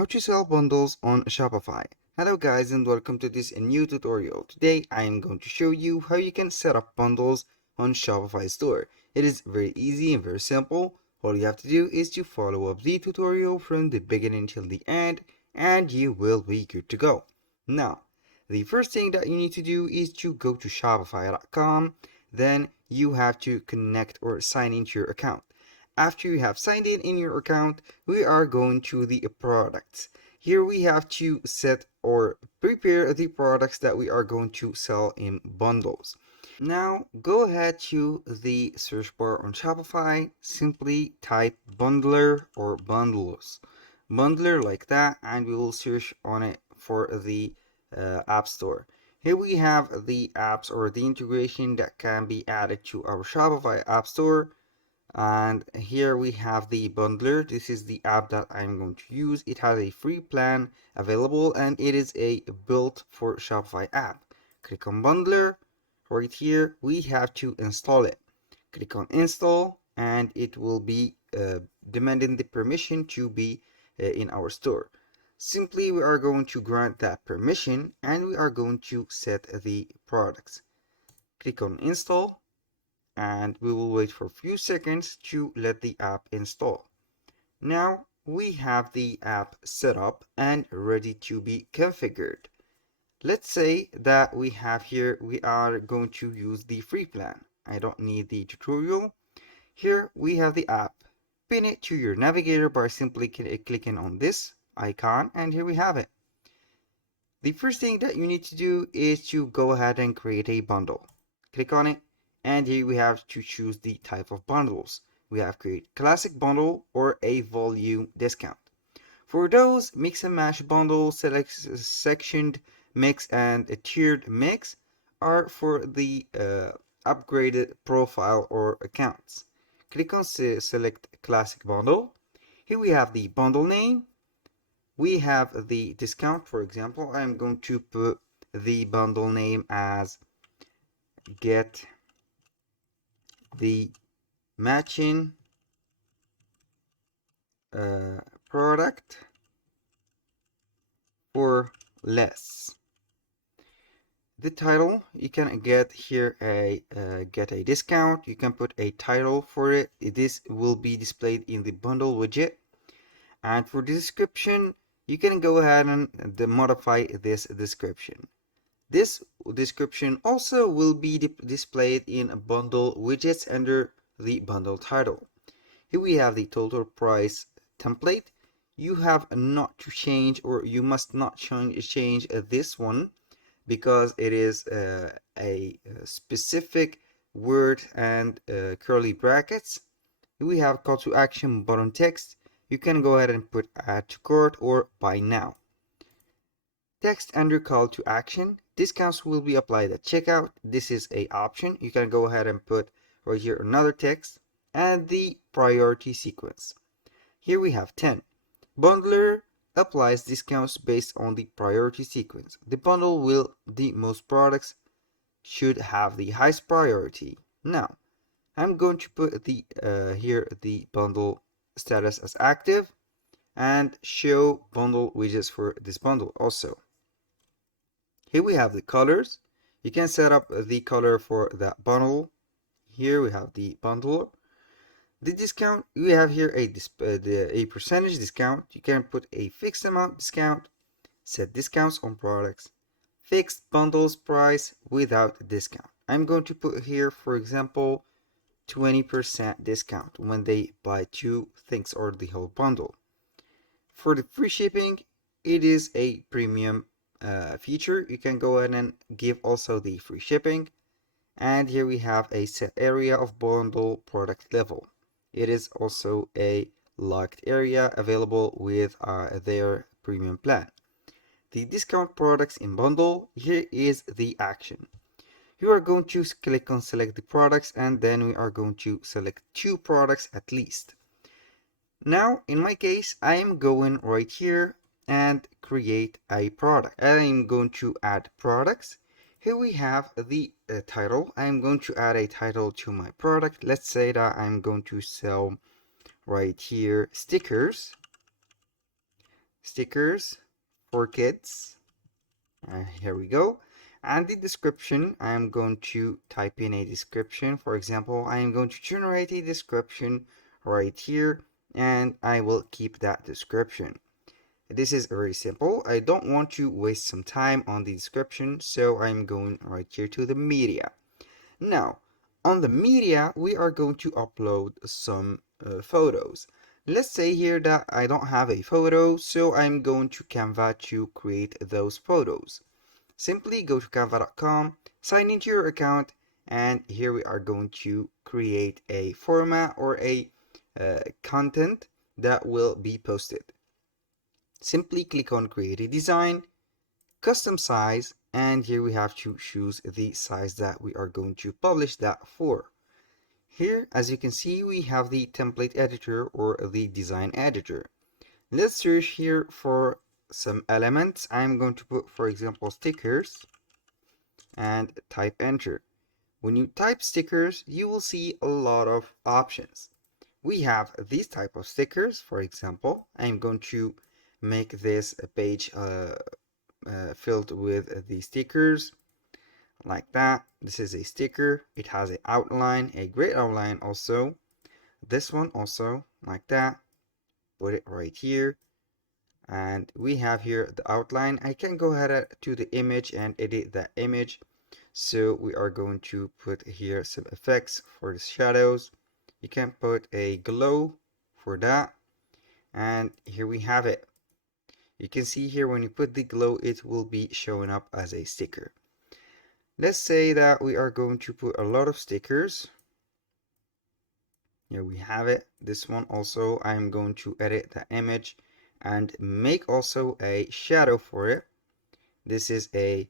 How to sell bundles on Shopify. Hello guys and welcome to this new tutorial. Today I am going to show you how you can set up bundles on Shopify store. It is very easy and very simple. All you have to do is to follow up the tutorial from the beginning till the end and you will be good to go. Now, the first thing that you need to do is to go to shopify.com. Then you have to connect or sign into your account. After you have signed in your account, we are going to the products. Here we have to set or prepare the products that we are going to sell in bundles. Now go ahead to the search bar on Shopify, simply type bundler or bundles. Bundler like that, and we will search on it for the App Store. Here we have the apps or the integration that can be added to our Shopify App Store. And here we have the bundler. This is the app that I'm going to use. It has a free plan available and it is a built for Shopify app. Click on bundler. Right here we have to install it. Click on install and it will be demanding the permission to be in our store. Simply we are going to grant that permission and we are going to set the products. Click on install and we will wait for a few seconds to let the app install. Now we have the app set up and ready to be configured. Let's say that we are going to use the free plan. I don't need the tutorial. Here we have the app. Pin it to your navigator by simply clicking on this icon, and here we have it. The first thing that you need to do is to go ahead and create a bundle. Click on it. And here we have to choose the type of bundles. We have create classic bundle or a volume discount. For those mix and match bundle, select sectioned mix and a tiered mix are for the upgraded profile or accounts. Click on select classic bundle. Here we have the bundle name. We have the discount. For example, I'm going to put the bundle name as get the matching product for less. The title, you can get here a get a discount. You can put a title for it. This will be displayed in the bundle widget. And for the description, you can go ahead and modify this description. This description also will be displayed in bundle widgets under the bundle title. Here we have the total price template. You have not to change, or you must not change this one because it is a specific word and curly brackets. Here we have call to action button text. You can go ahead and put add to cart or buy now. Text under call to action. Discounts will be applied at checkout. This is a option. You can go ahead and put right here another text and the priority sequence. Here we have 10. Bundler applies discounts based on the priority sequence. The bundle will the most products should have the highest priority. Now, I'm going to put the here the bundle status as active and show bundle widgets for this bundle also. Here we have the colors. You can set up the color for that bundle. Here we have the bundle. The discount, we have here a percentage discount. You can put a fixed amount discount, set discounts on products, fixed bundles price without discount. I'm going to put here, for example, 20% discount when they buy 2 things or the whole bundle. For the free shipping, it is a premium feature. You can go ahead and give also the free shipping. And here we have a set area of bundle product level. It is also a locked area available with their premium plan. The discount products in bundle, here is the action. You are going to click on select the products and then we are going to select 2 products at least. Now in my case, I am going right here and create a product. I'm going to add products. Here we have the title. I'm going to add a title to my product. Let's say that I'm going to sell right here stickers. stickers for kids. Here we go. And the description, I am going to type in a description. For example, I am going to generate a description right here, and I will keep that description. This is very simple. I don't want to waste some time on the description, so I'm going right here to the media. Now, on the media, we are going to upload some photos. Let's say here that I don't have a photo, so I'm going to Canva to create those photos. Simply go to canva.com, sign into your account, and here we are going to create a format or a content that will be posted. Simply click on create a design, custom size, and here we have to choose the size that we are going to publish that for. Here, as you can see, we have the template editor or the design editor. Let's search here for some elements. I'm going to put, for example, stickers and type enter. When you type stickers, you will see a lot of options. We have these type of stickers. For example, I'm going to make this a page filled with the stickers like that. This is a sticker. It has an outline, a great outline also. This one also like that. Put it right here. And we have here the outline. I can go ahead to the image and edit that image. So we are going to put here some effects for the shadows. You can put a glow for that. And here we have it. You can see here when you put the glow, it will be showing up as a sticker. Let's say that we are going to put a lot of stickers. Here we have it. This one also, I'm going to edit the image and make also a shadow for it. This is a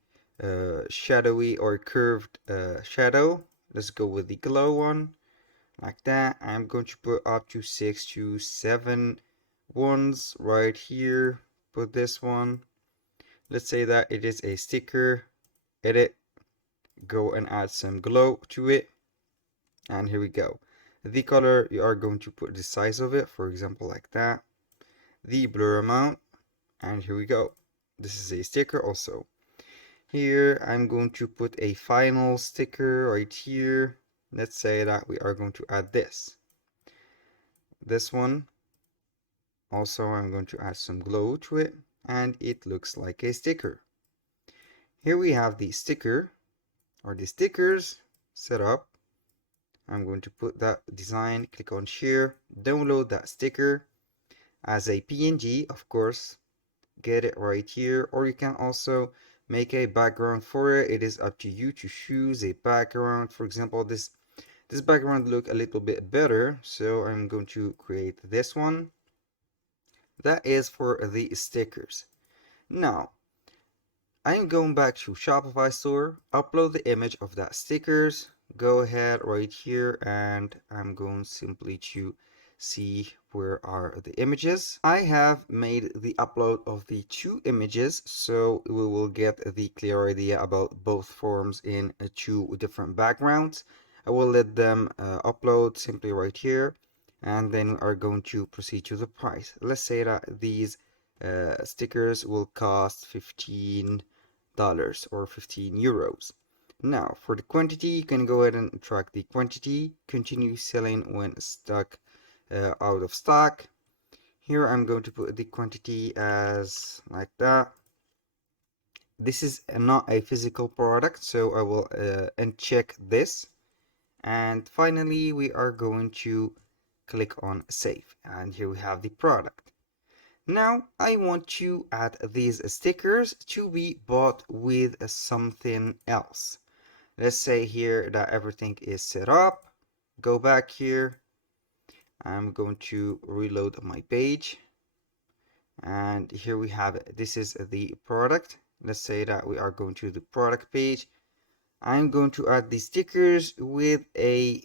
shadowy or curved shadow. Let's go with the glow one like that. I'm going to put up to 6 to 7 ones right here. Put this one. Let's say that it is a sticker. Edit. Go and add some glow to it. And here we go. The color, you are going to put the size of it, for example, like that. The blur amount. And here we go. This is a sticker also. Here, I'm going to put a final sticker right here. Let's say that we are going to add this. This one. Also, I'm going to add some glow to it. And it looks like a sticker. Here we have the sticker, or the stickers set up. I'm going to put that design, click on share, download that sticker as a PNG, of course. Get it right here, or you can also make a background for it. It is up to you to choose a background. For example, this background look a little bit better, so I'm going to create this one. That is for the stickers. Now, I'm going back to Shopify store, upload the image of that stickers, go ahead right here, and I'm going simply to see where are the images. I have made the upload of the two images, so we will get the clear idea about both forms in two different backgrounds. I will let them upload simply right here, and then we are going to proceed to the price. Let's say that these stickers will cost $15 or 15 euros. Now, for the quantity, you can go ahead and track the quantity, continue selling when out of stock. Here I'm going to put the quantity as like that. This is not a physical product, so I will uncheck this. And finally, we are going to click on save. And here we have the product. Now I want to add these stickers to be bought with something else. Let's say here that everything is set up. Go back here. I'm going to reload my page. And here we have it. This is the product. Let's say that we are going to the product page. I'm going to add the stickers with a,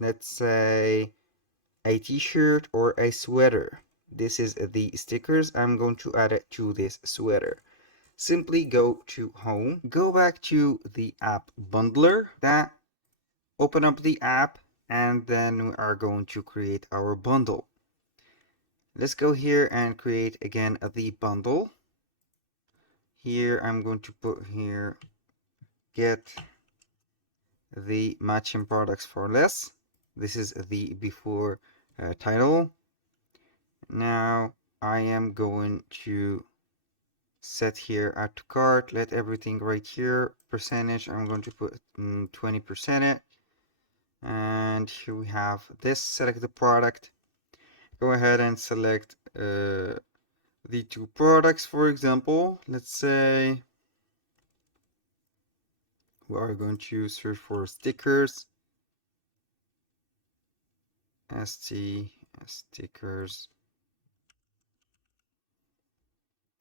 let's say, a t-shirt or a sweater. This is the stickers. I'm going to add it to this sweater. Simply go to home, go back to the app bundler, that open up the app, and then we are going to create our bundle. Let's go here and create again the bundle. Here I'm going to put here get the matching products for less. This is the before title. Now I am going to set here add to cart, let everything right here, percentage, I'm going to put 20%, and here we have this, select the product, go ahead and select the two products. For example, let's say we are going to search for stickers, stickers.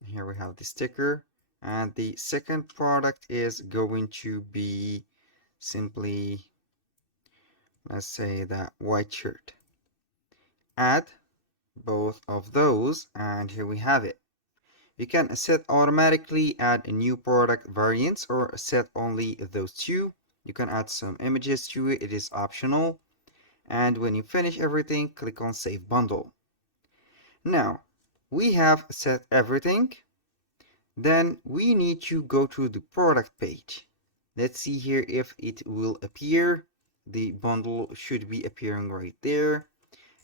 Here we have the sticker, and the second product is going to be simply, let's say, that white shirt. Add both of those, and here we have it. You can set automatically add new product variants or set only those two. You can add some images to it, it is optional. And when you finish everything, click on Save Bundle. Now, we have set everything. Then we need to go to the product page. Let's see here if it will appear. The bundle should be appearing right there.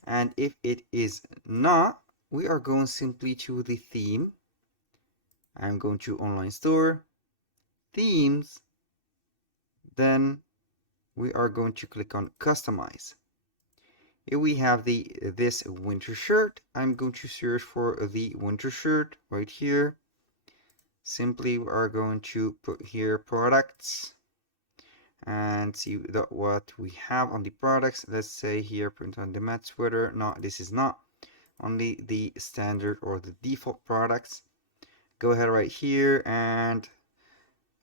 And if it is not, we are going simply to the theme. I'm going to online store, themes, then we are going to click on customize. Here we have this winter shirt. I'm going to search for the winter shirt right here. Simply we are going to put here products and see what we have on the products. Let's say here print on demand sweater. No, this is not only the standard or the default products. Go ahead right here and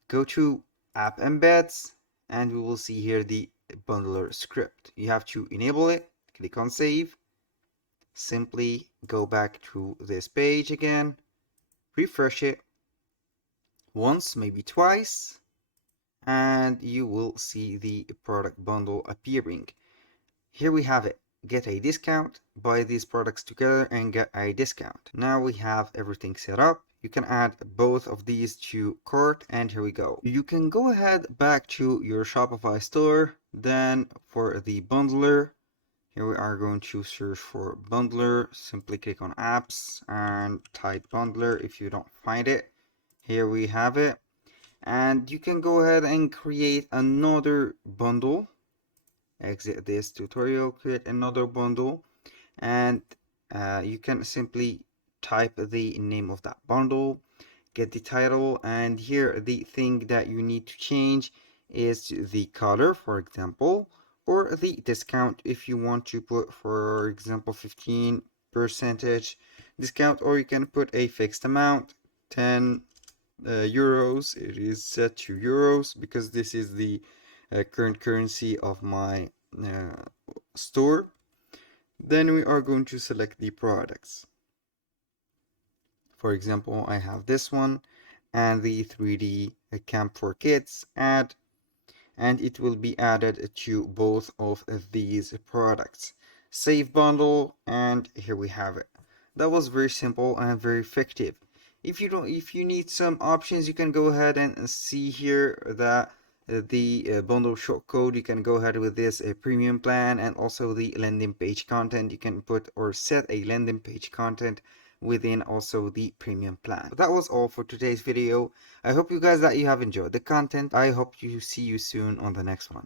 go to app embeds, and we will see here the bundler script. You have to enable it, click on save, simply go back to this page again, refresh it once, maybe twice, and you will see the product bundle appearing. Here we have it. Get a discount, buy these products together and get a discount. Now we have everything set up. You can add both of these to cart, and here we go. You can go ahead back to your Shopify store. Then for the bundler, here we are going to search for bundler. Simply click on apps and type bundler if you don't find it. Here we have it. And you can go ahead and create another bundle. Exit this tutorial, create another bundle, and you can simply type the name of that bundle, get the title, and here the thing that you need to change is the color, for example, or the discount if you want to put, for example, 15% discount, or you can put a fixed amount, 10 euros. It is set to euros because this is the current currency of my store. Then we are going to select the products. For example, I have this one and the 3D camp for kids, add, and it will be added to both of these products. Save bundle, and here we have it. That was very simple and very effective. If you need some options, you can go ahead and see here that the bundle short code, you can go ahead with this premium plan, and also the landing page content. You can put or set a landing page content within also the premium plan. But that was all for today's video. I hope you guys that you have enjoyed the content. I hope to see you soon on the next one.